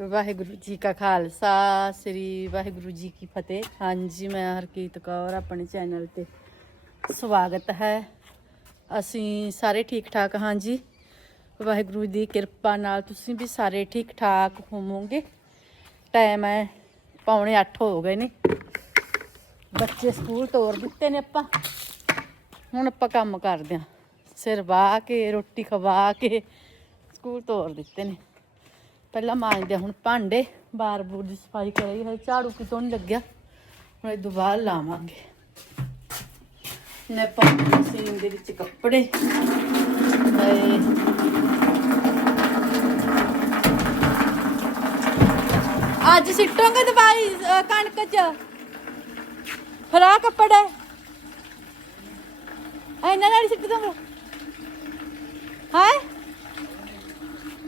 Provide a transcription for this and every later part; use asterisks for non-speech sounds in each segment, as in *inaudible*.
ਵਾਹਿਗੁਰੂ ਜੀ ਕਾ ਖਾਲਸਾ, ਸ੍ਰੀ ਵਾਹਿਗੁਰੂ ਜੀ ਕੀ ਫਤਿਹ। ਹਾਂਜੀ, ਮੈਂ ਹਰਕੀਤ ਕੌਰ, ਆਪਣੇ ਚੈਨਲ ਤੇ ਸਵਾਗਤ ਹੈ। ਅਸੀਂ ਸਾਰੇ ਠੀਕ ਠਾਕ ਹਾਂ ਜੀ ਵਾਹਿਗੁਰੂ ਦੀ ਕਿਰਪਾ ਨਾਲ ਤੁਸੀਂ ਵੀ ਸਾਰੇ ਠੀਕ ਠਾਕ ਹੋਵੋਗੇ। ਟਾਈਮ ਹੈ, ਪੌਣੇ 8 ਹੋ ਗਏ ਨੇ। ਬੱਚੇ ਸਕੂਲ ਤੋਰ ਦਿੱਤੇ ਨੇ ਆਪਾਂ। ਹੁਣ ਆਪਾਂ ਕੰਮ ਕਰਦੇ ਹਾਂ। ਸਿਰ ਵਾਹ ਕੇ, ਰੋਟੀ ਖਵਾ ਕੇ, ਸਕੂਲ ਤੋਰ ਦਿੱਤੇ ਨੇ। ਪਹਿਲਾਂ ਮਾਂਜਦੇ ਹੁਣ ਭਾਂਡੇ ਬਾਰ ਬੂਰ ਦੀ ਸਫ਼ਾਈ ਕਰਾਈ ਹੈ ਝਾੜੂ ਕਿਤੋਂ ਨਹੀਂ ਲੱਗਿਆ। ਹੁਣ ਇਹ ਦੁਬਾਰਾ ਲਾਵਾਂਗੇ। ਨੇ ਪਾਉਂਦੇ ਮਸ਼ੀਨ ਦੇ ਵਿੱਚ ਕੱਪੜੇ। ਅੱਜ ਸਿੱਟੋਂਗੇ ਦਵਾਈ ਕਣਕ ਚ। ਫਰਾ ਕੱਪੜੇ। ਇਹਨਾਂ ਨਾਲ ਸਿੱਟ ਦੋਗੇ। ਹਾਏ।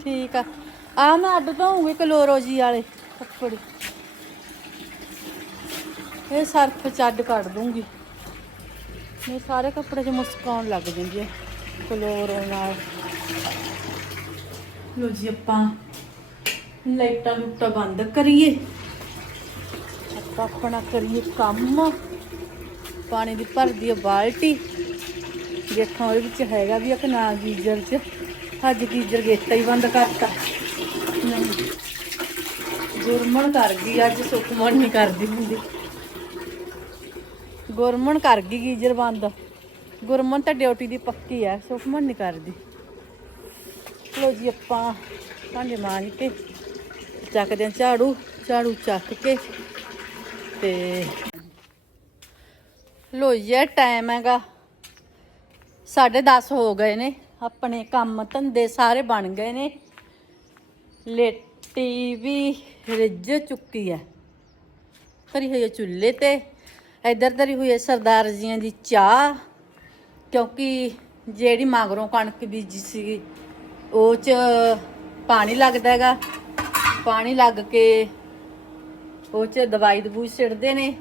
ਠੀਕ ਆ। ਆ ਮੈਂ ਅੱਡ ਧੋਉਂਗੀ ਕਲੋਰੋਜੀ ਵਾਲੇ ਕੱਪੜੇ। ਇਹ ਸਰਫ ਚੱਡ ਕੱਢ ਦੂੰਗੀ। ਇਹ ਸਾਰੇ ਕੱਪੜੇ 'ਚ ਮੁਸਕਾਉਣ ਲੱਗ ਜਾਂਦੀ ਹੈ ਕਲੋਰੋ ਨਾਲ। ਲੋ ਜੀ ਆਪਾਂ ਲਾਈਟਾਂ ਲੁੱਟਾਂ ਬੰਦ ਕਰੀਏ। ਆਪਾਂ ਆਪਣਾ ਕਰੀਏ ਕੰਮ। ਪਾਣੀ ਦੀ ਭਰਦੀ ਹੈ ਬਾਲਟੀ। ਦੇਖਾਂ ਉਹਦੇ ਵਿੱਚ ਹੈਗਾ ਵੀ ਆ ਕਿ ਨਾ ਗੀਜ਼ਰ 'ਚ। ਅੱਜ ਗੀਜ਼ਰ ਗੇਤਾ ਹੀ ਬੰਦ ਕਰਤਾ। ਨਹੀਂ ਗੁਰਮਣ ਕਰ ਗਈ, ਅੱਜ ਸੁਖਮਨ ਨਹੀਂ ਕਰਦੀ ਹੁੰਦੀ। ਗੁਰਮਣ ਕਰ ਗਈ ਗੀਜ਼ਰ ਬੰਦ। ਗੁਰਮਨ ਤਾਂ ਡਿਊਟੀ ਦੀ ਪੱਕੀ ਆ ਸੁਖਮਨ ਨਹੀਂ ਕਰਦੀ। ਲੋ ਜੀ, ਆਪਾਂ ਭਾਂਡੇ ਮਾਂਜ ਕੇ ਚੱਕਦੇ ਹਾਂ ਝਾੜੂ ਝਾੜੂ ਚੱਕ ਕੇ ਤੇ ਲੋ ਇਹ ਟਾਈਮ ਹੈਗਾ। 10:30 ਹੋ ਗਏ ਨੇ, ਆਪਣੇ ਕੰਮ ਧੰਦੇ ਸਾਰੇ ਬਣ ਗਏ ਨੇ। ਲੇਟੀ ਵੀ ਰਿੱਝ ਚੁੱਕੀ ਹੈ ਧਰੀ ਹੋਈ ਹੈ ਚੁੱਲ੍ਹੇ ਤੇ। ਇੱਧਰ ਧਰੀ ਹੋਈ ਹੈ ਸਰਦਾਰ ਜੀਆਂ ਦੀ ਚਾਹ, ਕਿਉਂਕਿ ਜਿਹੜੀ ਮਗਰੋਂ ਕਣਕ ਬੀਜੀ ਸੀ ਉਹ ਚ ਪਾਣੀ ਲੱਗਦਾ ਹੈਗਾ। ਪਾਣੀ ਲੱਗ ਕੇ ਉਹ ਚ ਦਵਾਈ ਦਬੂਈ ਸਿੱਟਦੇ ਨੇ।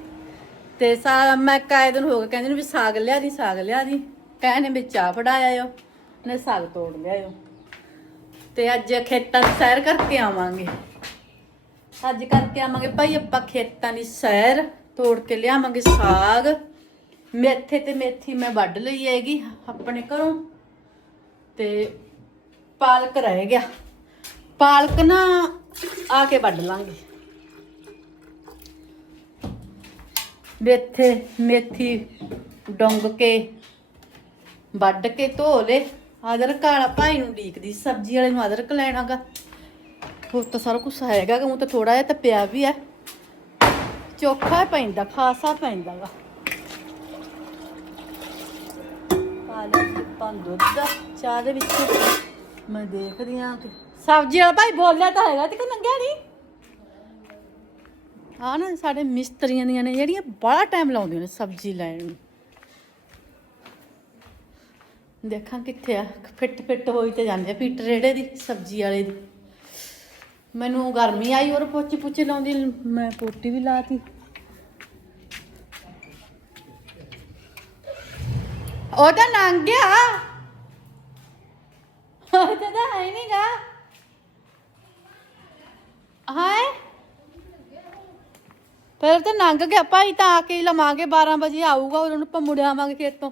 ਤੇ ਸਾ ਮੈਂ ਕਾਇ ਦਿਨ ਹੋ ਕੇ ਕਹਿੰਦੇ ਨੇ ਵੀ ਸਾਗ ਲਿਆ ਦੀ, ਸਾਗ ਲਿਆ ਦੀ। ਕਹਿੰਦੇ ਵੀ ਚਾਹ ਫੜਾਇਆ ਓ ਨੇ ਸਾਗ ਤੋੜ ਲਿਆਇਓ ਤੇ ਅੱਜ ਖੇਤਾਂ ਦੀ ਸੈਰ ਕਰਕੇ ਆਵਾਂਗੇ। ਅੱਜ ਕਰਕੇ ਆਵਾਂਗੇ ਭਾਈ, ਆਪਾਂ ਖੇਤਾਂ ਦੀ ਸੈਰ ਤੋੜ ਕੇ ਲਿਆਵਾਂਗੇ ਸਾਗ। ਮੇਥੇ ਤੇ ਮੇਥੀ ਮੈਂ ਵੱਢ ਲਈ ਹੈਗੀ ਆਪਣੇ ਘਰੋਂ। ਤੇ ਪਾਲਕ ਰਹਿ ਗਿਆ। ਪਾਲਕ ਨਾ ਆ ਕੇ ਵੱਢ ਲਾਂਗੇ। ਮੇਥੇ, ਮੇਥੀ ਡੰਗ ਕੇ ਵੱਢ ਕੇ ਧੋ ਲੇ ਅਦਰਕ ਵਾਲਾ ਭਾਈ ਨੂੰ ਡੀਕਦੀ, ਸਬਜ਼ੀ ਵਾਲੇ ਨੂੰ ਅਦਰਕ ਲੈਣਾਗਾ। ਹੋਰ ਤਾਂ ਸਾਰਾ ਕੁਝ ਹੈਗਾ ਕਿ ਉਹ ਤਾਂ ਥੋੜਾ ਜਿਹਾ ਤਾਂ ਪਿਆ ਵੀ ਹੈ। ਚੋਖਾ ਪੈਂਦਾ, ਖਾਸਾ ਪੈਂਦਾਗਾ। ਪਾ ਲਈ ਦੁੱਧ ਚਾਹ ਦੇ ਵਿੱਚ। ਮੈਂ ਦੇਖਦੀ ਆ ਕਿ ਸਬਜ਼ੀ ਵਾਲਾ ਭਾਈ ਬੋਲਿਆ ਤਾਂ ਹੈਗਾ ਤੇ ਕਿ ਨੰਗਿਆ ਨਹੀਂ ਆ ਨਾ ਸਾਡੇ ਮਿਸਤਰੀਆਂ ਦੀਆਂ ਨੇ ਜਿਹੜੀਆਂ ਬੜਾ ਟਾਈਮ ਲਾਉਂਦੀਆਂ ਨੇ ਸਬਜ਼ੀ ਲੈਣ ਨੂੰ। ਦੇਖਾਂ ਕਿੱਥੇ ਆ, ਫਿੱਟ ਫਿੱਟ ਹੋਈ ਤੇ ਜਾਂਦੇ ਆ। ਪੀਟ ਰੇੜੇ ਦੀ, ਸਬਜ਼ੀ ਵਾਲੇ ਦੀ। ਮੈਨੂੰ ਗਰਮੀ ਆਈ ਔਰ ਪੋਚੇ ਪੁੱਚੇ ਲਾਉਂਦੀ। ਮੈਂ ਪੋਟੀ ਵੀ ਲਾਤੀ। ਉਹਦਾ ਨੰਗ ਗਿਆ। ਉਹਦਾ ਤਾਂ ਹੈ ਨਹੀਂਗਾ ਹਾਏ। ਫਿਰ ਤਾਂ ਨੰਗ ਗਿਆ। ਭਾਈ ਤਾਂ ਆ ਕੇ ਲਵਾਂਗੇ 12 ਵਜੇ ਆਊਗਾ ਉਹਨੂੰ ਆਪਾਂ ਮੁੜ ਆਵਾਂਗੇ ਖੇਤੋਂ।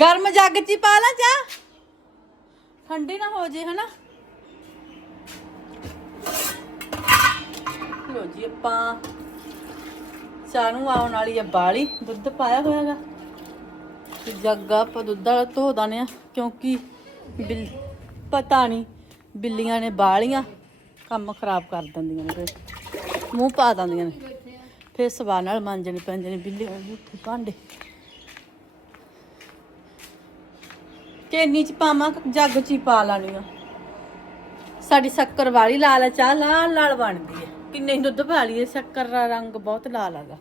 ਗਰਮ ਜੱਗ ਚ ਹੀ ਪਾ ਲਾਂ ਚਾਹ। ਠੰਡੀ ਨਾ ਹੋ ਜੇ, ਹਨਾ? ਲੋ ਜੀ, ਆਪਾਂ ਚਾਹ ਨੂੰ ਆਉਣ ਵਾਲੀ ਆ ਬਾਲੀ। ਦੁੱਧ ਪਾਇਆ ਹੋਇਆਗਾ ਤੇ ਜੱਗਾ ਆਪਾਂ ਦੁੱਧ ਵਾਲਾ ਧੋ ਦਾਨੇ ਆ, ਕਿਉਂਕਿ ਬਿੱਲ ਪਤਾ ਨਹੀਂ ਬਿੱਲੀਆਂ ਨੇ ਬਾਲੀਆਂ, ਕੰਮ ਖਰਾਬ ਕਰ ਦਿੰਦੀਆਂ ਨੇ ਮੂੰਹ ਪਾ ਦਿੰਦੀਆਂ ਨੇ। ਫਿਰ ਸਵਾ ਨਾਲ ਮਾਂਜਣੇ ਪੈਂਦੇ ਨੇ ਬਿੱਲੀ ਦੇ ਉੱਥੇ ਭਾਂਡੇ। ਚੇਨੀ ਚ ਪਾਵਾਂ ਜੱਗ ਚ ਹੀ ਪਾ ਲਾਣੀ ਆ। ਸਾਡੀ ਸ਼ੱਕਰ ਵਾਲੀ ਲਾਲ ਆ, ਚਾਹ ਲਾਲ ਲਾਲ ਬਣਦੀ ਹੈ ਕਿੰਨੇ ਹੀ ਦੁੱਧ ਪਾ ਲਈਏ ਸ਼ੱਕਰ ਦਾ ਰੰਗ ਬਹੁਤ ਲਾਲ ਹੈਗਾ।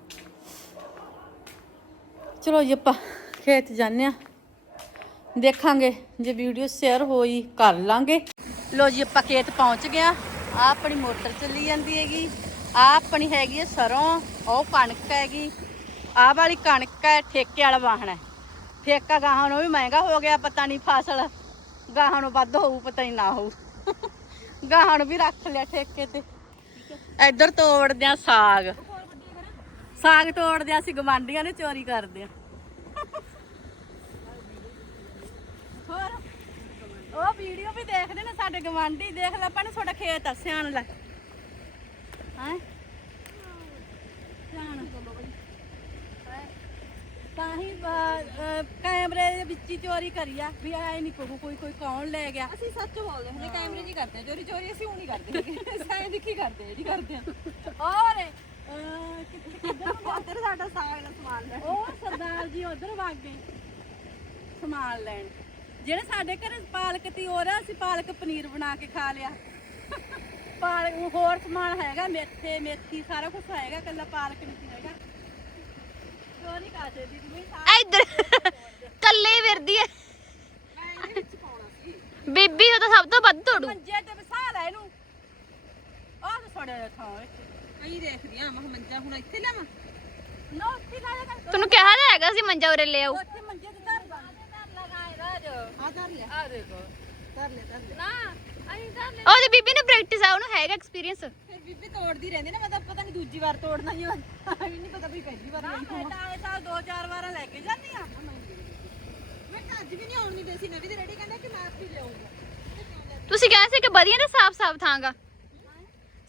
ਚਲੋ ਜੀ ਆਪਾਂ ਖੇਤ ਜਾਂਦੇ ਆ। ਦੇਖਾਂਗੇ ਜੇ ਵੀਡੀਓ ਸ਼ੇਅਰ ਹੋਈ ਕਰ ਲਾਂਗੇ। ਲੋ ਜੀ ਆਪਾਂ ਖੇਤ ਪਹੁੰਚ ਗਿਆ ਆ। ਆਪਣੀ ਮੋਟਰ ਚੱਲੀ ਜਾਂਦੀ ਹੈਗੀ। ਆ ਆਪਣੀ ਹੈਗੀ ਹੈ ਸਰੋਂ ਉਹ ਕਣਕ ਹੈਗੀ। ਆਹ ਵਾਲੀ ਕਣਕ ਹੈ ਠੇਕੇ ਵਾਲਾ ਵਾਹਣ ਹੈ। ਠੇਕਾ ਗਾਹਾਂ ਨੂੰ ਵੀ ਮਹਿੰਗਾ ਹੋ ਗਿਆ, ਪਤਾ ਨਹੀਂ ਫਸਲ ਗਾਹਾਂ ਨੂੰ ਵੱਧ ਹੋਊ, ਪਤਾ ਹੀ ਨਾ ਹੋਊ। ਗਾਹਾਂ ਨੂੰ ਵੀ ਰੱਖ ਲਿਆ ਠੇਕੇ ਤੇ। ਇੱਧਰ ਤੋੜਦੇ ਆ ਸਾਗ। ਸਾਗ ਤੋੜਦੇ ਆ, ਅਸੀਂ ਗਵਾਂਢੀਆਂ ਨੇ ਚੋਰੀ ਕਰਦੇ ਆ। ਹੋਰ? ਉਹ ਵੀਡੀਓ ਵੀ ਦੇਖਦੇ ਨੇ ਸਾਡੇ ਗਵਾਂਢੀ ਦੇਖ ਲੈ ਭੈਣੇ, ਤੁਹਾਡਾ ਖੇਤ ਆ, ਸਿਆਣ ਲੈ। ਹਾਂ? ਸਿਆਣ। ਤਾਂ ਹੀ ਅਹ, ਅਹ, ਕੈਮਰੇ ਦੇ ਵਿੱਚ ਹੀ ਚੋਰੀ ਕਰੀ ਆ ਵੀ ਐ ਨਹੀਂ ਕਹੂ ਕੋਈ ਕੋਈ ਕੌਣ ਲੈ ਗਿਆ। ਅਸੀਂ ਸੱਚ ਬੋਲਦੇ ਹੁੰਦੇ ਕੈਮਰੇ ਨਹੀਂ ਕਰਦੇ ਚੋਰੀ ਚੋਰੀ ਅਸੀਂ ਉਹ ਨਹੀਂ ਕਰਦੇ *laughs* ਸਾਇ ਦਿਖੀ ਕਰਦੇ ਆ, ਕਰਦੇ ਆ ਔਰ ਅਹ, ਕਿੱਥੇ ਕਿੱਧਰ ਸਾਡਾ ਸਾਗ ਸਮਾਨ ਲੈ ਉਹ ਸਰਦਾਰ ਜੀ ਉਧਰ ਵਗ ਗਏ ਸਮਾਨ ਲੈਣ। ਜਿਹੜੇ ਸਾਡੇ ਘਰੇ ਪਾਲਕ ਤੀ ਹੋਰ ਆ, ਅਸੀਂ ਪਾਲਕ ਪਨੀਰ ਬਣਾ ਕੇ ਖਾ ਲਿਆ। ਪਾਲਕ ਹੋਰ ਸਮਾਨ ਹੈਗਾ ਮੇਥੇ ਮੇਥੀ ਸਾਰਾ ਕੁਝ ਹੈਗਾ ਕੱਲਾ ਪਾਲਕ ਨਹੀਂ ਸੀ ਹੈਗਾ ਚੋਰੀ ਕਰਦੇ ਦੀ ਵੀ ਆ ਇੱਧਰ ਕੱਲੇ ਫਿਰਦੀ ਐ। ਬੀਬੀ ਉਹ ਤਾਂ ਸਭ ਤੋਂ ਵੱਧ ਤੋੜੂ। ਮੰਜੇ ਤੇ ਵਸਾ ਲੈ ਇਹਨੂੰ। ਆਹ ਤਾਂ ਸੜੇ ਥਾਂ ਵਿੱਚ ਕਈ ਦੇਖਦੀ ਆ ਮਹ ਮੰਜਾ ਹੁਣ ਇੱਥੇ ਲਿਆਵਾਂ? ਨਾ ਉੱਥੇ ਲਾ ਦੇ ਤੈਨੂੰ ਕਿਹਾ ਤਾਂ ਹੈਗਾ ਸੀ ਮੰਜਾ ਉਰੇ ਲੈ ਆਓ। ਉੱਥੇ ਮੰਜੇ ਤੇ ਧਰ ਧਰ ਲਗਾਏ ਰਾਜ ਆ ਧਰ ਲਿਆ। ਆ ਦੇਖੋ। ਧਰ ਲਿਆ ਧਰ ਲਿਆ। ਨਾ ਅਹੀਂ ਧਰ ਲੈ ਉਹਦੀ ਬੀਬੀ ਨੂੰ ਪ੍ਰੈਕਟਿਸ ਆ ਉਹਨੂੰ ਹੈਗਾ ਐਕਸਪੀਰੀਅੰਸ ਬੀਬੀ ਤੋੜਦੀ ਰਹਿੰਦੀ ਨਾ ਮੈਂ ਤਾਂ ਪਤਾ ਨਹੀਂ ਦੂਜੀ ਵਾਰ ਤੋੜਨਾ ਹੀ ਆ। ਵੀ ਨਹੀਂ ਪਤਾ ਵੀ ਪਹਿਲੀ ਵਾਰ ਨਾ ਲਈ ਮੈਂ ਤਾਂ ਆਏ ਸਾਲ ਦੋ ਚਾਰ ਵਾਰਾਂ ਲੈ ਕੇ ਜਾਂਦੀ ਆ। ਮੈਂ ਤਾਂ ਅੱਜ ਵੀ ਨਹੀਂ ਆਉਣ ਨਹੀਂ ਦੇ ਸੀ ਨਵੀਂ ਦੇ ਰੈਡੀ ਕਹਿੰਦਾ ਕਿ ਮੈਂ ਆਪ ਹੀ ਲਿਆਉਂਗਾ ਤੁਸੀਂ ਕਹਿੰਦੇ ਸੀ ਕਿ ਵਧੀਆ ਤੇ ਸਾਫ਼-ਸਾਫ਼ ਥਾਂਗਾ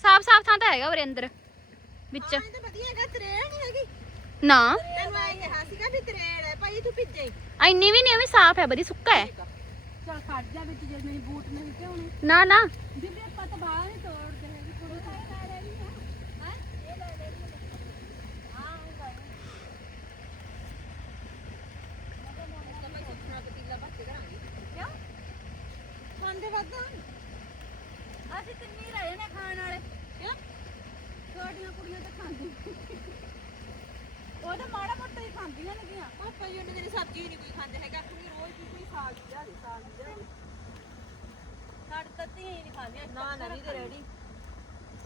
ਸਾਫ਼-ਸਾਫ਼ ਥਾਂ ਤਾਂ ਹੈਗਾ ਉਰੇ ਅੰਦਰ ਵਿੱਚ। ਹਾਂ ਇਹ ਤਾਂ ਵਧੀਆ ਹੈਗਾ ਤਰੇੜ ਨਹੀਂ ਹੈਗੀ। ਨਾ। ਤੈਨੂੰ ਆਏ ਕਿਹਾ ਸੀਗਾ ਵੀ ਤਰੇੜ ਹੈ ਭਾਈ ਤੂੰ ਭਿੱਜੇ। ਇੰਨੀ ਵੀ ਨਹੀਂ ਐਵੇਂ ਸਾਫ਼ ਹੈ ਵਧੀਆ ਸੁੱਕਾ ਹੈ। ਚਲ ਖੜ ਜਾ ਵਿੱਚ ਜੇ ਮੇਰੀ ਬੂਟ ਨਹੀਂ ਤੇ ਹੁਣ ਨਾ ਨਾ। ਬੀਬੀ ਆਪਾਂ ਤਾਂ ਬਾਹਰ ਨਹੀਂ ਤੋੜਦੇ ਹੈਗੇ ਥੋੜਾ ਜਿਹਾ ਲੈ ਰਹੀ ਆ ਹੈ ਇਹ ਲੈ ਲੈ ਹਾਂ ਹਾਂ ਕਿਉਂ ਖਾਂਦੇ ਵੱਧ ਅਸੀਂ ਤਿੰਨੀ ਰਹੇ ਨੇ ਖਾਣ ਵਾਲੇ। ਛੋਟੀਆਂ ਕੁੜੀਆਂ ਤਾਂ ਖਾਂਦੀਆਂ ਉਹ ਤਾਂ ਮਾੜਾ ਮੋਟਾ ਹੀ ਖਾਂਦੀਆਂ ਨੇਗੀਆਂ ਉਹਨੇ ਸਬਜ਼ੀ ਵੀ ਨਹੀਂ ਕੋਈ ਖਾਂਦੇ ਹੈਗਾ ਤੁਸੀਂ ਰੋਜ਼ ਕੋਈ ਸਾਗ ਦੀ ਲਿਆ ਦੇ ਸਾਗ ਦੀ ਲਿਆ ਦੇ। ਸਾਡੇ ਤਾਂ ਧੀ ਨਹੀਂ ਖਾਂਦੀਆਂ ਨਾ ਨਵੀਂ ਦੇ ਰੈਡੀ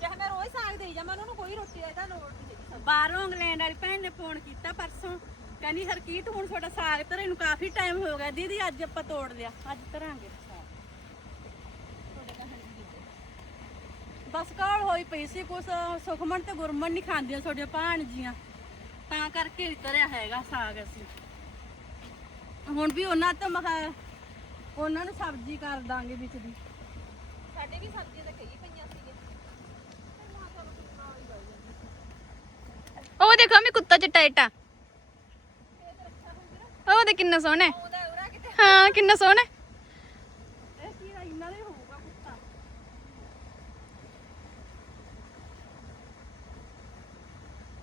ਚਾਹੇ ਮੈਂ ਰੋਜ਼ ਸਾਗ ਦੇਈ ਜਾਵਾਂ ਉਹਨਾਂ ਨੂੰ ਕੋਈ ਰੋਟੀ ਇਹਦਾ ਲੋੜ ਨਹੀਂ ਹੈਗੀ ਬਾਹਰੋਂ ਇੰਗਲੈਂਡ ਵਾਲੀ ਭੈਣ ਨੇ ਫੋਨ ਕੀਤਾ ਪਰਸੋਂ। ਕਹਿੰਦੀ ਹਰਕੀਤ ਹੁਣ ਤੁਹਾਡਾ ਸਾਗ ਧਰੇ ਨੂੰ ਕਾਫੀ ਟਾਈਮ ਹੋ ਗਿਆ। ਦੀਦੀ ਅੱਜ ਆਪਾਂ ਤੋੜ ਲਿਆ। ਅੱਜ ਧਰਾਂਗੇ ਸਾਗ ਬਸ ਕਾਲ ਹੋਈ ਪਈ ਸੀ ਕੁਛ ਸੁਖਮਨ ਤੇ ਗੁਰਮਨ ਨਹੀਂ ਖਾਂਦੀਆਂ ਤੁਹਾਡੀਆਂ ਭਾਣਜੀਆਂ। ਤਾਂ ਕਰਕੇ ਨੀ ਧਰਿਆ ਹੈਗਾ ਸਾਗ ਅਸੀਂ। ਹੁਣ ਵੀ ਉਹਨਾਂ ਤੋਂ ਮਖਾ ਉਹਨਾਂ ਨੂੰ ਸਬਜ਼ੀ ਕਰ ਦਾਂਗੇ ਵਿੱਚ ਦੀ। ਸਾਡੇ ਵੀ ਸਬਜ਼ੀਆਂ ਤਾਂ ਕਈ ਪਈਆਂ ਸੀਗੇ ਉਹ ਦੇਖੋ ਮੈਂ ਕੁੱਤਾ ਚਿੱਟਾ ਚਿੱਟਾ। ਉਹ ਦੇ ਕਿੰਨਾ ਸੋਹਣਾ ਹੈ ਕਿੰਨਾ ਸੋਹਣਾ ਹੈ ਇਹ ਕੀ ਇਹਨਾਂ ਦਾ ਹੀ ਹੋਊਗਾ ਕੁੱਤਾ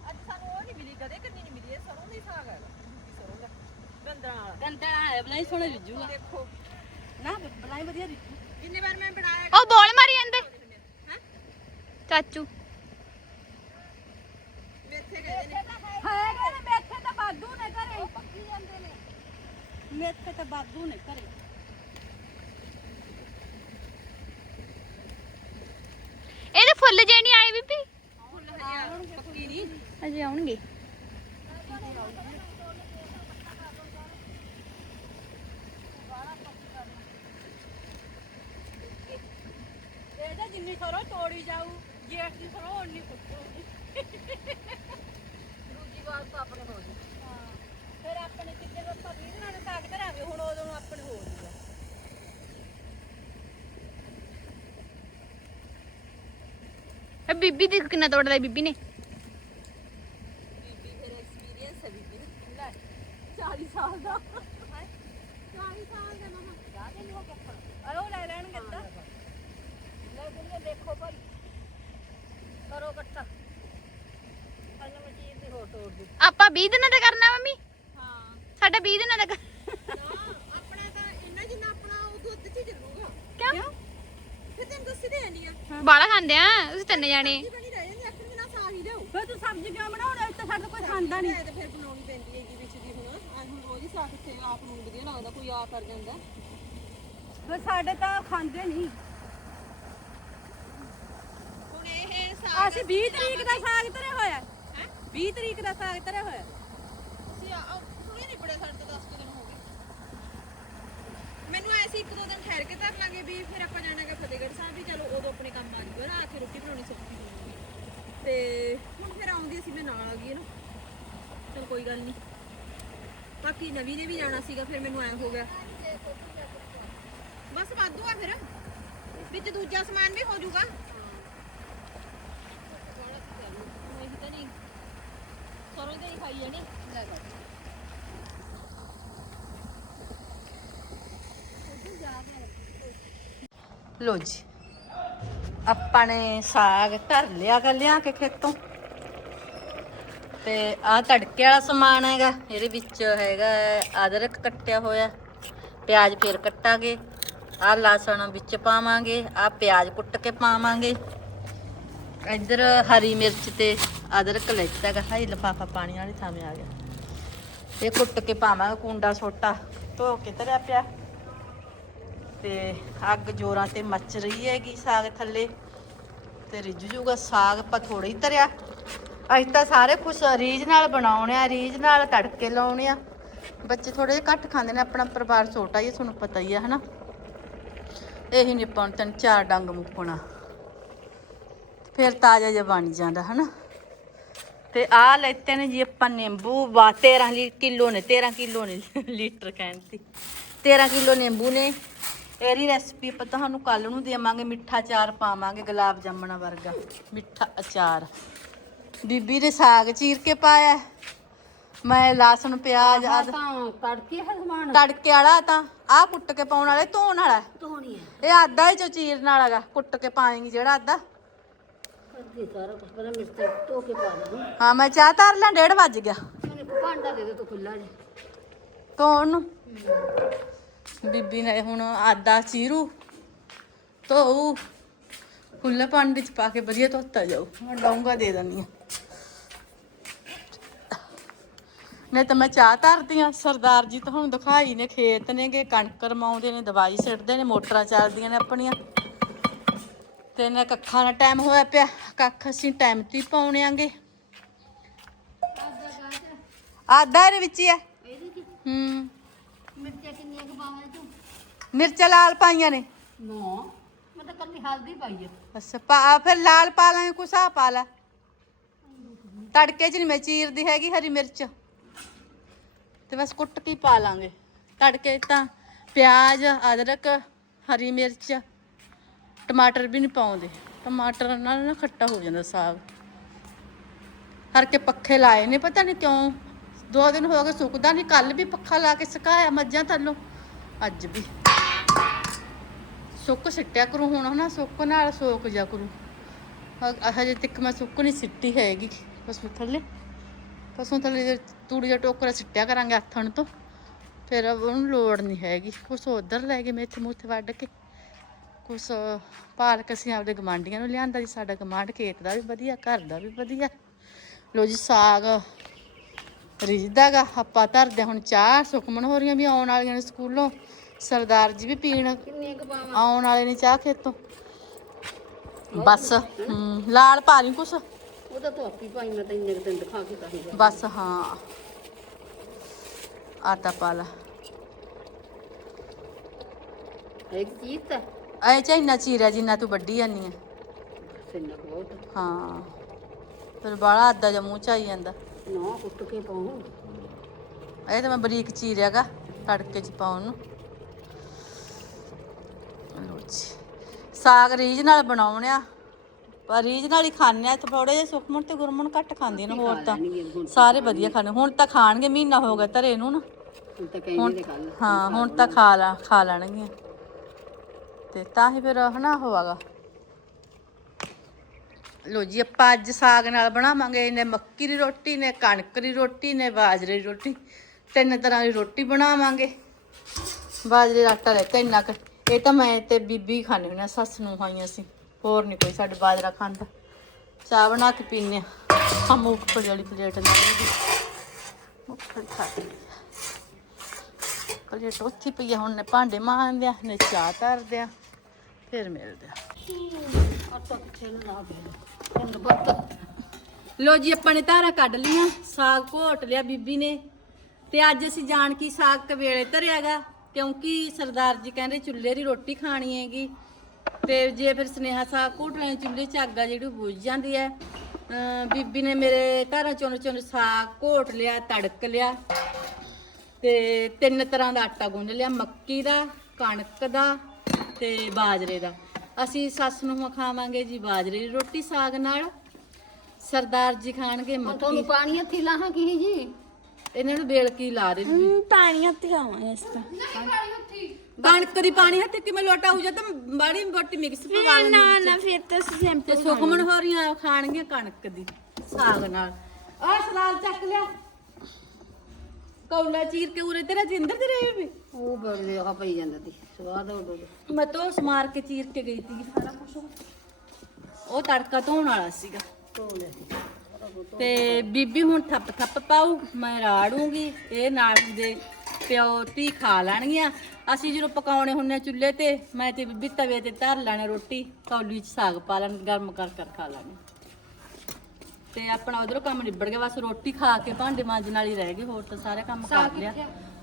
ਅੱਜ ਸਾਨੂੰ ਉਹ ਨਹੀਂ ਮਿਲੀ ਕਦੇ ਕਿੰਨੀ ਨਹੀਂ ਮਿਲੀ ਇਹ ਸਰੋਂ ਦਾ ਹੀ ਸਾਗ ਹੈਗਾ। ਸਰੋਂ ਦਾ। ਗੰਦਰਾਂ ਵਾਲਾ। ਗੰਦਾ ਹੈ ਬਲਾਈ ਸੋਹਣਾ ਰਿਜੂਗਾ ਦੇਖੋ। ਨਾ ਬਲਾਈ ਵਧੀਆ ਰਿਜੂ ਕਿੰਨੀ ਵਾਰ ਮੈਂ ਬਣਾਇਆ? ਉਹ ਬੋਲ ਮਾਰੀ ਜਾਂਦੇ। ਹੈ? ਚਾਚੂ। ਮੇਥੇ ਕਹਿੰਦੇ ਨੇ। ਹੈਗੇ ਨੇ ਮੇਥੇ ਤਾਂ ਬਾਦੂ ਨੇ ਘਰੇ। ਪੱਕੀ ਜਾਂਦੇ ਨੇ। ਮੇਥੇ ਤਾਂ ਬਾਦੂ ਨੇ ਘਰੇ। ਇਹਦੇ ਫੁੱਲ ਜੇ ਨਹੀਂ ਆਏ ਬੀਬੀ? ਫੁੱਲ ਹਜੇ ਪੱਕੀ ਨਹੀਂ। ਅਜੇ ਆਉਣਗੇ। ਇਹ ਤਾਂ ਜਿੰਨੀ ਸਰੋਂ ਤੋੜੀ ਜਾਊ ਜੇਠ ਦੀ ਸਰੋਂ ਉਨੀ ਪੁੱਟੂਗੀ ਦੂਜੀ ਵਾਰ ਤਾਂ ਆਪਣੇ ਹੋ ਜੀ। ਹਾਂ ਫਿਰ ਆਪਣੇ ਕਿਤੇ ਆਪਾਂ ਵੀਰ ਨਾਲ ਸਾਗ ਧਰਾਂਗੇ ਹੁਣ ਉਦੋਂ ਆਪਣੇ ਹੋ ਜੂਗਾ। ਇਹ ਬੀਬੀ ਦੇਖ ਕਿੰਨਾ ਤੋੜਦਾ ਬੀਬੀ ਨੇ ਬੀਬੀ ਫਿਰ ਐਕਸਪੀਰੀਅੰਸ ਹੈ ਬੀਬੀ ਨੂੰ ਲੈ 40 ਸਾਲ ਦਾ 40 ਸਾਲ ਦਾ ਮਮਾ ਜ਼ਿਆਦਾ ਨਹੀਂ ਹੋ ਗਿਆ ਆਓ ਲੈ ਲੈਣਗੇ ਤਾਂ ਲੈ ਗੁੰਨੇ ਦੇਖੋ ਭਾਈ ਕਰੋ ਇਕੱਠਾ। ਦੀ ਤੋੜ ਦੀ ਆਪਾਂ 20 ਦਿਨਾਂ ਦਾ ਕਰਨਾ ਮੰਮੀ? ਹਾਂ। ਸਾਡਾ 20 ਦਿਨਾਂ ਦਾ ਕਰ- ਆਪਣਾ ਤਾਂ ਇੰਨਾ ਜਿੰਨਾ ਆਪਣਾ ਉਹ ਦੁੱਧ ਚ ਹੀ ਚੱਲੂਗਾ। ਕਿਉਂ? ਫਿਰ ਤੈਨੂੰ ਦੱਸਦੇ ਨਹੀਂ ਆ। ਬਾਲਾ ਖਾਂਦੇ ਆ ਤੁਸੀਂ ਤਿੰਨ ਜਾਣੇ। ਜੀ ਬਣੀ ਰਹਿ ਜਾਂਦੀ ਆਖਰ ਬਿਨਾ ਸਾਗ ਹੀ ਲਿਆਓ। ਫਿਰ ਤੂੰ ਸਬਜ਼ੀ ਕਿਉਂ ਬਣਾਉਣਾ ਇੱਥੇ ਸਾਡਾ ਕੋਈ ਖਾਂਦਾ ਨਹੀਂ ਮੈਂ ਤਾਂ ਫਿਰ ਬਣਾਉਣੀ ਪੈਂਦੀ ਹੈਗੀ ਵਿੱਚ ਦੀ ਹੁਣ। ਅੱਜ ਹੁਣ ਰੋਜ਼ ਹੀ ਸਾਗ ਕਿੱਥੇ ਆਪ ਨੂੰ ਵਧੀਆ ਲੱਗਦਾ ਕੋਈ ਆ ਕਰ ਜਾਂਦਾ। ਫਿਰ ਸਾਡੇ ਤਾਂ ਖਾਂਦੇ ਨਹੀਂ ਹੁਣ ਇਹ ਸਾਗ ਅਸੀਂ 20 ਤਰੀਕ ਦਾ ਸਾਗ ਧਰਿਆ ਹੋਇਆ। ਹੈ 20 ਤਰੀਕ ਦਾ ਸਾਗ ਧਰਿਆ ਹੋਇਆ। ਅਸੀਂ ਆ ਹੁਣੇ ਨਹੀਂ ਬੜੇ ਸਾਡੇ ਤੋਂ 10 ਦਿਨ ਹੋ ਗਏ। ਮੈਨੂੰ ਐਸੀ ਇੱਕ ਦੋ ਦਿਨ ਠਹਿਰ ਕੇ ਧਰ ਲਾਂਗੇ ਵੀ ਫਿਰ ਆਪਾਂ ਜਾਣਾਗਾ ਫਤਿਹਗੜ੍ਹ ਸਾਹਿਬ ਵੀ। ਚਲੋ, ਉਦੋਂ ਆਪਣੇ ਕੰਮ ਆ ਜੂਗਾ ਨਾ ਆ ਰੋਟੀ ਬਣਾਉਣੀ ਸੌਖੀ ਹੋਊਗੀ ਤੇ ਹੁਣ ਫਿਰ ਆਉਂਦੀ ਸੀ ਮੈਂ ਨਾਲ ਆ ਗਈ ਨਾ। ਚਲ, ਕੋਈ ਗੱਲ ਨਹੀਂ। ਬਾਕੀ ਨਵੀਂ ਨੇ ਵੀ ਜਾਣਾ ਸੀਗਾ, ਫਿਰ ਮੈਨੂੰ ਐ ਹੋ ਗਿਆ। ਬਸ ਵਾਧੂ ਆ ਫਿਰ। ਵਿੱਚ ਦੂਜਾ ਸਮਾਨ ਵੀ ਹੋ ਜਾਊਗਾ ਨਹੀਂ ਤਾਂ ਨਹੀਂ ਸਰੋਂ ਦੇ ਹੀ ਖਾਈ ਜਾਣੀ। ਲੋ ਜੀ ਆਪਾਂ ਨੇ ਸਾਗ ਧਰ ਲਿਆ ਕਰ ਲਿਆ ਕੇ ਖੇਤੋਂ। ਤੇ ਆ ਤੜਕੇ ਵਾਲਾ ਸਮਾਨ ਹੈਗਾ, ਇਹਦੇ ਵਿੱਚ ਹੈਗਾ ਅਦਰਕ ਕੱਟਿਆ ਹੋਇਆ। ਪਿਆਜ਼ ਫਿਰ ਕੱਟਾਂਗੇ। ਆ ਲਸਣ ਵਿੱਚ ਪਾਵਾਂਗੇ, ਆ ਪਿਆਜ਼ ਕੁੱਟ ਕੇ ਪਾਵਾਂਗੇ। ਇੱਧਰ ਹਰੀ ਮਿਰਚ ਤੇ ਅਦਰਕ ਲੈਤਾ ਹੈਗਾ ਹਾਈ ਲਫਾਫਾ ਪਾਣੀ ਵਾਲੀ ਥਾਂ ਆ ਗਿਆ। ਇਹ ਕੁੱਟ ਕੇ ਪਾਵਾਂਗੇ ਕੁੰਡਾ ਛੋਟਾ, ਧੋ ਕੇ ਧਰਿਆ ਪਿਆ। ਤੇ ਅੱਗ ਜੋਰਾਂ ਤੇ ਮੱਚ ਰਹੀ ਹੈਗੀ ਸਾਗ ਥੱਲੇ। ਤੇ ਰਿੱਝ ਜੂਗਾ ਸਾਗ, ਆਪਾਂ ਥੋੜਾ ਹੀ ਧਰਿਆ ਅਸੀਂ ਤਾਂ ਸਾਰੇ ਕੁਛ ਰੀਝ ਨਾਲ ਬਣਾਉਣੇ ਆ, ਰੀਝ ਨਾਲ ਤੜਕੇ ਲਾਉਣੇ ਆ। ਬੱਚੇ ਥੋੜੇ ਜਿਹਾ ਘੱਟ ਖਾਂਦੇ ਨੇ, ਆਪਣਾ ਪਰਿਵਾਰ ਛੋਟਾ ਹੀ ਤੁਹਾਨੂੰ ਪਤਾ ਹੀ ਆ, ਹਨਾ। ਇਹੀ ਨਿਪਣ ਤਿੰਨ ਚਾਰ ਡੰਗ ਮੁੱਕਣਾ। ਫਿਰ ਤਾਜ਼ਾ ਜਿਹਾ ਬਣ ਜਾਂਦਾ, ਹਨਾ। ਤੇ ਆ ਲੈਤੇ ਨੇ ਜੀ ਆਪਾਂ ਨਿੰਬੂ ਵਾ 13 ਲੀ ਕਿਲੋ ਨੇ 13 ਕਿਲੋ ਨੇ *laughs* ਲੀਟਰ ਕਹਿੰਦੀ 13 ਕਿਲੋ ਨਿੰਬੂ ਨੇ। ਇਹਦੀ ਰੈਸਪੀ ਆਪਾਂ ਤੁਹਾਨੂੰ ਕੱਲ ਨੂੰ ਦੇਵਾਂਗੇ ਮਿੱਠਾ ਅਚਾਰ ਪਾਵਾਂਗੇ ਗੁਲਾਬ ਜਾਮਣਾ ਵਰਗਾ ਮਿੱਠਾ ਅਚਾਰ। ਬੀਬੀ ਨੇ ਸਾਗ ਚੀਰ ਕੇ ਪਾਇਆ। ਮੈਂ ਲਸਣ ਪਿਆਜ਼ ਆਦ। ਤਾਂ ਤੜਕੇ ਹੈ ਸਮਾਨ ਤੜਕੇ ਵਾਲਾ ਤਾਂ ਆ ਕੁੱਟ ਕੇ ਪਾਉਣ ਵਾਲੇ ਧੋਣ ਵਾਲਾ। ਧੋਣੀ ਹੈ ਇਹ ਆਦਾ ਹੀ ਚੋ ਚੀਰਨ ਵਾਲਾਗਾ ਕੁੱਟ ਕੇ ਪਾਏਂਗੀ ਜਿਹੜਾ ਆਦਾ ਕਰਦੀ ਸਾਰਾ ਕੁਝ ਪਹਿਲਾਂ ਮਿਰਚ ਧੋ ਕੇ ਪਾ ਦੂੰ ਹਾਂ ਮੈਂ ਚਾਹ ਧਰ ਲਾਂ ਡੇਢ ਵੱਜ ਗਿਆ। ਮੈਨੂੰ ਇੱਕ ਭਾਂਡਾ ਦੇ ਦੇ ਤੂੰ ਖੁੱਲਾ ਜਿਹਾ। ਧੋਣ ਨੂੰ? ਬੀਬੀ ਨੇ ਹੁਣ ਆਦਾ ਚੀਰੂ ਧੋਊ। ਖੁੱਲੇ ਪਾਣੀ ਵਿੱਚ ਪਾ ਕੇ ਵਧੀਆ ਧੋਤਾ ਜਾਊ। ਮੈਂ ਡਾਉਂਗਾ ਦੇ ਦਿੰਦੀ ਆ ਨਹੀਂ ਤਾਂ ਮੈਂ ਚਾਹ ਧਰਦੀ ਆ ਸਰਦਾਰ ਜੀ ਤਾਂ ਹੁਣ ਦਿਖਾਈ ਨੇ ਖੇਤ ਨੇਗੇ ਕਣਕ ਰਮਾਉਂਦੇ ਨੇ ਦਵਾਈ ਸਿੱਟਦੇ ਨੇ ਮੋਟਰਾਂ ਚੱਲਦੀਆਂ ਨੇ ਆਪਣੀਆਂ। ਤੇ ਨਾ ਕੱਖਾਂ ਦਾ ਟਾਈਮ ਹੋਇਆ ਪਿਆ। ਕੱਖ ਅਸੀਂ ਟਾਈਮ ਤੇ ਪਾਉਣੇ ਆਂਗੇ। ਆਦਾ ਇਹਦੇ ਵਿੱਚ ਹੀ ਆ। ਇਹਦੀ ਹੂੰ। ਮਿਰਚਾਂ ਕਿੰਨੀਆਂ ਕੁ ਤੂੰ ਮਿਰਚਾਂ ਲਾਲ ਪਾਈਆਂ ਨੇ। ਨਾ ਮੈਂ ਤਾਂ ਕੱਲੀ ਹਲਦੀ ਪਾਈ ਹੈ ਅੱਛਾ, ਪਾ ਫਿਰ ਲਾਲ ਪਾ ਲਾਂਗੇ ਕੁਸਾ ਪਾ ਲਾ। ਤੜਕੇ 'ਚ ਨਹੀਂ ਮੈਂ ਚੀਰਦੀ ਹੈਗੀ ਹਰੀ ਮਿਰਚ। ਤੇ ਬਸ ਕੁੱਟ ਕੇ ਪਾ ਲਾਂਗੇ। ਤੜਕੇ ਤਾਂ ਪਿਆਜ਼, ਅਦਰਕ, ਹਰੀ ਮਿਰਚ। ਟਮਾਟਰ ਵੀ ਨਹੀਂ ਪਾਉਂਦੇ। ਟਮਾਟਰ ਨਾਲ ਨਾ ਖੱਟਾ ਹੋ ਜਾਂਦਾ ਸਾਗ। ਹਰ ਕੇ ਪੱਖੇ ਲਾਏ ਨੇ, ਪਤਾ ਨਹੀਂ ਕਿਉਂ। ਦੋ ਦਿਨ ਹੋ ਗਏ ਸੁੱਕਦਾ ਨਹੀਂ ਕੱਲ ਵੀ ਪੱਖਾ ਲਾ ਕੇ ਸੁਕਾਇਆ ਮੱਝਾਂ ਥੱਲੋਂ। ਅੱਜ ਵੀ। ਸੁੱਕ ਸਿੱਟਿਆ ਕਰੂ ਹੁਣ ਹਨਾ, ਸੁੱਕ ਨਾਲ ਸੋਕ ਜਾ ਕਰੂ। ਹ- ਹਜੇ ਤੱਕ ਮੈਂ ਸੁੱਕ ਨਹੀਂ ਸਿੱਟੀ ਹੈਗੀ। ਪਸ਼ੂ ਥੱਲੇ ਪਸ਼ੂ ਥੱਲੇ ਤੂੜੀ ਦਾ ਟੋਕਰਾ ਸਿੱਟਿਆ ਕਰਾਂਗੇ ਹੱਥਣ ਤੋਂ, ਫਿਰ ਉਹਨੂੰ ਲੋੜ ਨਹੀਂ ਹੈਗੀ। ਕੁਛ ਉਧਰ ਲੈ ਗਏ ਮੇਥੇ ਮੂਥੇ ਵੱਢ ਕੇ। ਕੁਛ ਪਾਲਕ ਅਸੀਂ ਆਪਦੇ ਗਮਾਂਡੀਆਂ ਨੂੰ ਲਿਆਂਦਾ ਜੀ ਸਾਡਾ ਗਮਾਂਡ ਖੇਤ ਦਾ ਵੀ ਵਧੀਆ ਘਰ ਦਾ ਵੀ ਵਧੀਆ। ਲੋ ਜੀ ਸਾਗ ਰਿਜਦਾਗਾ ਆਪਾਂ ਧਰਦੇ ਹੁਣ ਚਾਹ ਸੁਖਮਨ ਹੋ ਰਹੀਆਂ ਵੀ ਆਉਣ ਵਾਲੀਆਂ ਨੇ ਸਕੂਲੋਂ। ਸਰਦਾਰ ਜੀ ਵੀ ਪੀਣ ਆਉਣ ਵਾਲੇ ਨੇ ਚਾਹ ਖੇਤੋਂ। ਬਸ ਲਾਲ ਪਾ ਲਈ ਕੁਛ? ਉਹ ਤਾਂ ਧੋਪੀ ਪਾਈ ਮੈਂ ਤਾਂ ਇੰਨੇ ਕੁ ਦਿਨ ਦਿਖਾ ਕੇ ਤਾਂ ਹੀ ਗਿਆ। ਬਸ ਹਾਂ। ਆਟਾ ਪਾ ਲਾ। ਇੱਕ ਚੀਜ਼ ਤਾਂ? ਐ ਚਾਈਨਾ ਚੀਰਾ ਜਿੰਨਾ ਤੂੰ ਵੱਡੀ ਜਾਨੀ ਆ। ਸਿੰਨਾ ਕੁ ਬਹੁਤ। ਹਾਂ। ਫਿਰ ਬਾਲਾ ਅੱਧਾ ਜਾਂ ਮੂੰਹ ਚ ਆਈ ਜਾਂਦਾ। ਨਾ ਕੁੱਟ ਕੇ ਪਾਉਂ। ਇਹ ਤਾਂ ਮੈਂ ਬਰੀਕ ਚੀਰਿਆਗਾ ਤੜਕੇ ਚ ਪਾਉਣ ਨੂੰ। ਲਓ ਜੀ। ਸਾਗ ਰੀਝ ਨਾਲ ਬਣਾਉਣਿਆ ਪਰ ਰੀਝ ਨਾਲ ਹੀ ਖਾਣੇ ਆ ਥੋੜੇ ਜਿਹੇ ਸੁਖਮਨ ਤੇ ਗੁਰਮਨ ਘੱਟ ਖਾਂਦੀਆਂ ਨੇ ਹੋਰ ਤਾਂ ਸਾਰੇ ਵਧੀਆ ਖਾਣੇ ਹੁਣ ਤਾਂ ਖਾਣਗੇ ਮਹੀਨਾ ਹੋ ਗਿਆ ਧਰੇ ਨੂੰ ਨਾ। ਹੁਣ ਤਾਂ ਕਹਿੰਦੇ ਦੇ ਕੱਲ ਹਾਂ ਹੁਣ ਤਾਂ ਖਾ ਲਾ ਖਾ ਲੈਣਗੀਆਂ। ਤੇ ਤਾਂ ਹੀ ਫਿਰ ਹਨਾ ਹੋਵਾਗਾ ਲੋ ਜੀ ਆਪਾਂ ਅੱਜ ਸਾਗ ਨਾਲ ਬਣਾਵਾਂਗੇ ਨੇ ਮੱਕੀ ਦੀ ਰੋਟੀ ਨੇ ਕਣਕ ਦੀ ਰੋਟੀ ਨੇ ਬਾਜਰੇ ਦੀ ਰੋਟੀ। ਤਿੰਨ ਤਰ੍ਹਾਂ ਦੀ ਰੋਟੀ ਬਣਾਵਾਂਗੇ। ਬਾਜਰੇ ਦਾ ਆਟਾ ਲੈ ਕੇ ਇੰਨਾ ਕੁ। ਇਹ ਤਾਂ ਮੈਂ ਤੇ ਬੀਬੀ ਖਾਣੇ ਆ ਸੱਸ ਨੂੰ ਖਾਈਆਂ ਸੀ ਹੋਰ ਨਹੀਂ ਕੋਈ ਸਾਡੇ ਬਾਜਰਾ ਖਾਂਦਾ। ਚਾਹ ਬਣਾ ਕੇ ਪੀਨੇ ਆ। ਮੂੰਗਫਲੀ ਵਾਲੀ ਪਲੇਟ ਨਾਲ ਮੂੰਗਫਲੀ ਖਾ ਪਲੇਟ ਉੱਥੇ ਪਈ ਹੁਣ ਨੇ ਭਾਂਡੇ ਮਾਂਜਦੇ ਆ ਨੇ ਚਾਹ ਧਰਦੇ ਆ। ਫਿਰ ਮਿਲਦੇ ਆ ਆਟਾ ਕਿੱਥੇ ਨੂੰ ਲਾ ਦੇ ਹੁਣ ਬੱਤ ਲੋ ਜੀ, ਆਪਾਂ ਨੇ ਧਾਰਾ ਕੱਢ ਲੀਆਂ ਸਾਗ ਘੋਟ ਲਿਆ ਬੀਬੀ ਨੇ। ਤੇ ਅੱਜ ਅਸੀਂ ਜਾਣ ਕੀ ਸਾਗ ਕਵੇਲੇ ਧਰਿਆਗਾ, ਕਿਉਂਕਿ ਸਰਦਾਰ ਜੀ ਕਹਿੰਦੇ ਚੁੱਲ੍ਹੇ ਦੀ ਰੋਟੀ ਖਾਣੀ ਹੈਗੀ। ਤੇ ਜੇ ਫਿਰ ਸਨੇਹਾ ਸਾਗ ਘੋਟ ਚੁੱਲ੍ਹੇ 'ਚ ਅੱਗ ਆ ਜਿਹੜੀ ਉਹ ਬੁਝ ਜਾਂਦੀ ਹੈ। ਬੀਬੀ ਨੇ ਮੇਰੇ ਘਰਾਂ ਚੋਂ ਚੋਂ ਸਾਗ ਘੋਟ ਲਿਆ, ਤੜਕ ਲਿਆ। ਤੇ ਤਿੰਨ ਤਰ੍ਹਾਂ ਦਾ ਆਟਾ ਗੁੰਨ ਲਿਆ, ਮੱਕੀ ਦਾ, ਕਣਕ ਦਾ ਤੇ ਬਾਜਰੇ ਦਾ। ਅਸੀਂ ਸੱਸ ਨੂੰ ਖਾਵਾਂਗੇ ਜੀ ਬਾਜਰੇ ਦੀ ਰੋਟੀ ਸਾਗ ਨਾਲ। ਸਰਦਾਰ ਜੀ ਖਾਣਗੇ ਹੁਣ ਮੱਕੀ। ਤੁਹਾਨੂੰ ਪਾਣੀ ਹੱਥੀ ਲਾਹਾਂ ਕੀ ਜੀ? ਇਹਨਾਂ ਨੂੰ ਬੇਲ ਕੀ ਲਾ ਦੇ ਬੀਬੀ ਪਾਣੀ ਹੱਥ ਖਾਵਾਂਗੇ ਇਸ ਤਾਂ। ਕਣਕ ਦੀ ਪਾਣੀ ਹੱਥ ਕਿਵੇਂ ਲੋਟਾ ਹੋ ਜਾਂਦਾ ਬਾੜੀ ਬੋਟੀ ਮਿਕਸ ਪਕਾ ਲੈਣੀ ਨਾ ਨਾ ਫਿਰ ਤਾਂ ਤੇ ਸਿੰਪਲ ਸੁਖਮਨ ਹੋ ਰਹੀਆਂ ਖਾਣਗੀਆਂ ਕਣਕ ਦੀ ਸਾਗ ਨਾਲ। ਆਹ ਸਲਾਦ ਚੱਕ ਲਿਆ। ਕੌਲਾ ਚੀਰ ਕੇ ਉਰੇ ਤੇਰਾ ਜਿੰਦਰ ਤੇ ਰਹੇ ਵੀ। ਉਹ ਬੜੇ ਆ ਪਈ ਜਾਂਦਾ ਸੀ। ਸਵਾਦ ਉਹ ਦੋ। ਮੈਂ ਤਾਂ ਕੇ ਚੀਰ ਕੇ ਗਈ ਸੀ ਸਾਰਾ ਕੁਝ ਉਹ ਤੜਕਾ ਧੋਣ ਵਾਲਾ ਸੀਗਾ। ਤੇ ਬੀਬੀ ਹੁਣ ਥੱਪ ਥੱਪ ਪਾਉ ਮੈਂ ਰਾੜੂੰਗੀ ਇਹ ਨਾਲ ਦੇ ਪਿਓ ਧੀ ਖਾ ਲੈਣਗੀਆਂ। ਅਸੀਂ ਜਦੋਂ ਪਕਾਉਣੇ ਹੁੰਨੇ ਚੁੱਲ੍ਹੇ ਤੇ ਮੈਂ ਤੇ ਬੀਬੀ ਤਵੇ ਤੇ ਧਰ ਲੈਣਾ ਰੋਟੀ ਕੌਲੀ 'ਚ ਸਾਗ ਪਾ ਲੈਣ ਗਰਮ ਕਰ ਕਰ ਖਾ ਲਾਂਗੇ ਤੇ ਆਪਣਾ ਉਧਰੋਂ ਕੰਮ ਨਿਬੜ ਗਿਆ ਬਸ ਰੋਟੀ ਖਾ ਕੇ ਭਾਂਡੇ ਮਾਂਜਣ ਵਾਲੀ ਰਹਿ ਗਈ ਹੋਰ ਤਾਂ ਸਾਰੇ ਕੰਮ ਕਰ ਲਿਆ।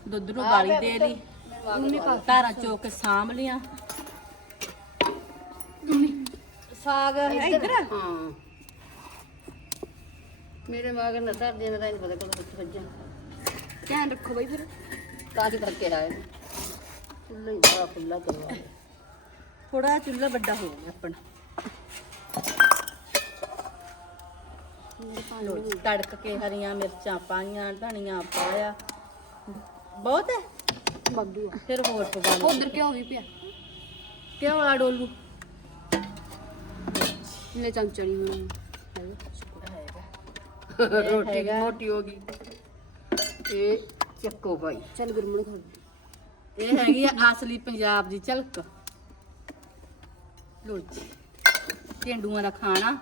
ਦੁੱਧ ਨੂੰ ਗਾਲੀ ਦੇ ਲਈ। ਧਾਰਾਂ ਚੋ ਕੇ ਸਾਂਭ ਲੀਆਂ। ਸਾਗ ਇੱਧਰ। ਆ? ਹਾਂ। ਮੇਰੇ ਮਾਗਰ ਨਾ ਧਰ ਦੇ ਮੈਂ ਤਾਂ ਨਹੀਂ ਪਤਾ ਕਦੋਂ ਕਿੱਥੇ ਵੱਜਾਂ ਧਿਆਨ ਰੱਖੋ ਬਈ ਫਿਰ। ਕਾਜ ਕਰਕੇ ਆਇਆ ਚੁੱਲ੍ਹਾ ਹੀ ਬੜਾ ਖੁੱਲਾ ਕਰਵਾ ਥੋੜਾ ਚੁੱਲ੍ਹਾ ਵੱਡਾ ਹੋ ਗਿਆ ਆਪਣਾ। ਤੜਕ ਕੇ ਹਰੀਆਂ ਮਿਰਚਾਂ ਪਾਈਆਂ ਧਨੀਆ ਪਾਇਆ। ਬਹੁਤ ਹੈ? ਬੱਗੂ ਫਿਰ ਹੋਰ ਪਵਾ ਲਓ। ਉਧਰ ਕਿਉਂ ਵੀ ਪਿਆ। ਕਿਉਂ ਆ ਡੋਲੂ। ਲੈ ਚਮਚਾ ਨਹੀਂ ਹੋਣਾ। ਰੋਟੀ ਵੀ ਮੋਟੀ ਹੋ ਗਈ। ਇਹ ਚੱਕੋ ਭਾਈ ਚੱਲ ਗੁਰਮਣ ਖਾ ਇਹ ਹੈਗੀ ਆ ਅਸਲੀ ਪੰਜਾਬ ਦੀ ਝਲਕ। ਲੋ ਜੀ। ਢੇਂਡੂਆਂ ਦਾ ਖਾਣਾ।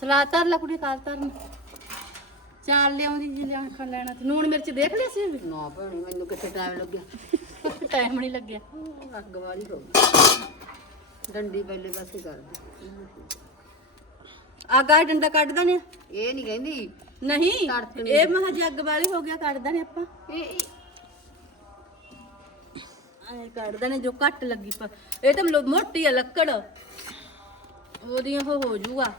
ਸਲਾਦ ਧਰ ਲਾ ਕੁੜੀ ਕਾਲ ਧਰਨ। ਚਾਲ ਲਿਆਉਂਦੀ ਜੀ ਲਿਆਣ ਖਾ ਲੈਣਾ ਤੇ ਨੂਣ ਮਿਰਚ ਦੇਖ ਲਿਆ ਸੀ ਵੀ ਨਾ ਭੈਣੀ ਮੈਨੂੰ ਕਿੱਥੇ ਟਾਈਮ ਲੱਗਿਆ? ਟਾਈਮ ਨਹੀਂ ਲੱਗਿਆ। ਅੱਗ ਵਾਲੀ ਹੋ ਗਈ। ਡੰਡੀ ਪਹਿਲੇ ਪਾਸੇ ਕਰ ਦੇ ਆਗਾ ਡੰਡਾ ਕੱਢ ਦਨੇ ਇਹ ਨਹੀਂ ਕਹਿੰਦੀ। ਨਹੀਂ ਇਹ ਮਹਾ ਜੱਗ ਵਾਲੀ ਹੋ ਗਿਆ ਕੱਢ ਦਨੇ ਆਪਾਂ। ਇਹ ਐ ਕੱਢ ਦਨੇ ਜੋ ਘੱਟ ਲੱਗੀ ਪਰ ਇਹ ਤਾਂ ਲੋ- ਮੋਟੀ ਆ ਲੱਕੜ। ਉਹਦੀ ਉਹ ਹੋ ਜੂਗਾ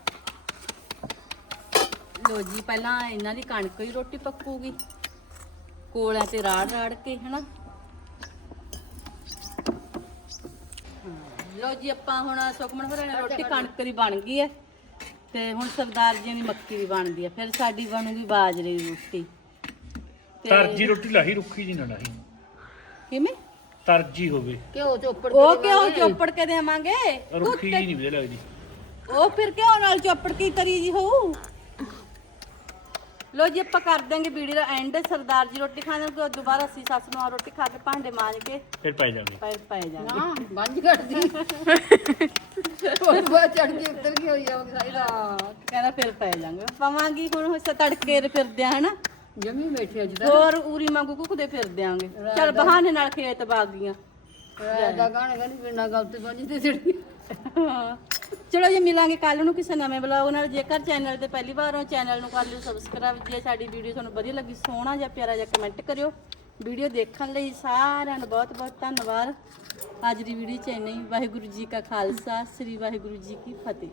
ਲੋ ਜੀ ਪਹਿਲਾਂ ਇਹਨਾਂ ਦੀ ਕਣਕ ਦੀ ਰੋਟੀ ਪੱਕੂਗੀ। ਕੋਲਿਆਂ ਤੇ ਰਾੜ ਰਾੜ ਕੇ ਹਨਾ? ਲੋ ਜੀ ਆਪਾਂ ਹੁਣ ਸੁਖਮਨ ਹੋਰਾਂ ਨੇ ਰੋਟੀ ਕਣਕ ਦੀ ਬਣ ਗਈ ਹੈ ਤੇ ਹੁਣ ਸਰਦਾਰ ਜੀ ਦੀ ਮੱਕੀ ਦੀ ਬਣਦੀ ਹੈ। ਫਿਰ ਸਾਡੀ ਬਣੂਗੀ ਬਾਜਰੇ ਦੀ ਰੋਟੀ। ਤਰਜੀ ਰੋਟੀ ਲਾਹੀ ਰੁੱਖੀ ਜੀ ਨਾ ਲਾਹੀ। ਕਿਵੇਂ? ਤਰਜੀ ਹੋਵੇ। ਕਿਉਂ ਚੋਪੜ ਉਹ ਕਿਉਂ ਚੋਪੜ ਕੇ ਦੇਵਾਂਗੇ? ਰੁੱਖੀ ਜੀ ਨਹੀਂ ਵਧੀਆ ਲੱਗਦੀ। ਉਹ ਫਿਰ ਕਿਉਂ ਨਾਲ ਚੋਪੜ ਕੀ ਕਰੀ ਜੀ ਹੋਊ? ਲੋ ਜੀ ਆਪਾਂ ਕਰ ਦਾਂਗੇ video the and Sardar ji ਰੋਟੀ ਖਾਣ ਨੂੰ ਦੁਬਾਰਾ ਅਸੀਂ ਸੱਸ ਨੂੰ ਆ ਰੋਟੀ ਖਾ ਕੇ ਭਾਂਡੇ ਮਾਂਜ ਕੇ ਫਿਰ ਪੈ ਜਾਵੇ ਪੈ ਪੈ ਜਾਵਾਂਗੇ ਹਾਂ ਬੰਜ ਘਟਦੀ ਉਹ ਬਾਅਦ ਚੜ ਕੇ ਉੱਤਰ ਗਈ ਹੋਈ ਆ ਸਾਰੀ ਰਾਤ। ਕਹਿੰਦਾ ਫਿਰ ਪੈ ਜਾਵਾਂਗੇ। ਪਾਵਾਂਗੀ ਹੁਣ ਉਹ ਤੜਕੇ ਦੇ ਫਿਰਦੇ ਆ ਹਨਾ? ਜਮੀ ਬੈਠੇ ਅੱਜ ਹੋਰ ਉਰੀ ਮੰਗੂ ਕੁਕਦੇ ਫਿਰਦੇ ਆਂਗੇ ਚਲ ਬਹਾਨੇ ਨਾਲ ਖੇਤ ਬਾਗ ਗਈਆਂ। ਰਾਤ ਦਾ ਗਾਣੇ ਗਾਣੀ ਬਿਨਾ ਗੱਲ ਤੇ ਬੰਜ ਤੇ ਚੜੀ ਚਲੋ ਜੀ ਮਿਲਾਂਗੇ ਕੱਲ ਨੂੰ ਕਿਸੇ ਨਵੇਂ ਬਲੌਗ ਨਾਲ, ਜੇਕਰ ਚੈਨਲ ਤੇ ਪਹਿਲੀ ਵਾਰ ਹੋ ਚੈਨਲ ਨੂੰ ਕਰ ਲਿਓ ਸਬਸਕ੍ਰਾਈਬ ਜੇ ਸਾਡੀ ਵੀਡੀਓ ਤੁਹਾਨੂੰ ਵਧੀਆ ਲੱਗੀ, ਸੋਹਣਾ ਜਾਂ ਪਿਆਰਾ ਜਾਂ ਕਮੈਂਟ ਕਰਿਓ। ਵੀਡੀਓ ਦੇਖਣ ਲਈ ਸਾਰਿਆਂ ਨੂੰ ਬਹੁਤ ਬਹੁਤ ਧੰਨਵਾਦ। ਅੱਜ ਦੀ ਵੀਡੀਓ ਚ ਇੰਨਾ ਹੀ। ਵਾਹਿਗੁਰੂ ਜੀ ਕਾ ਖਾਲਸਾ, ਸ੍ਰੀ ਵਾਹਿਗੁਰੂ ਜੀ ਕੀ ਫਤਿਹ।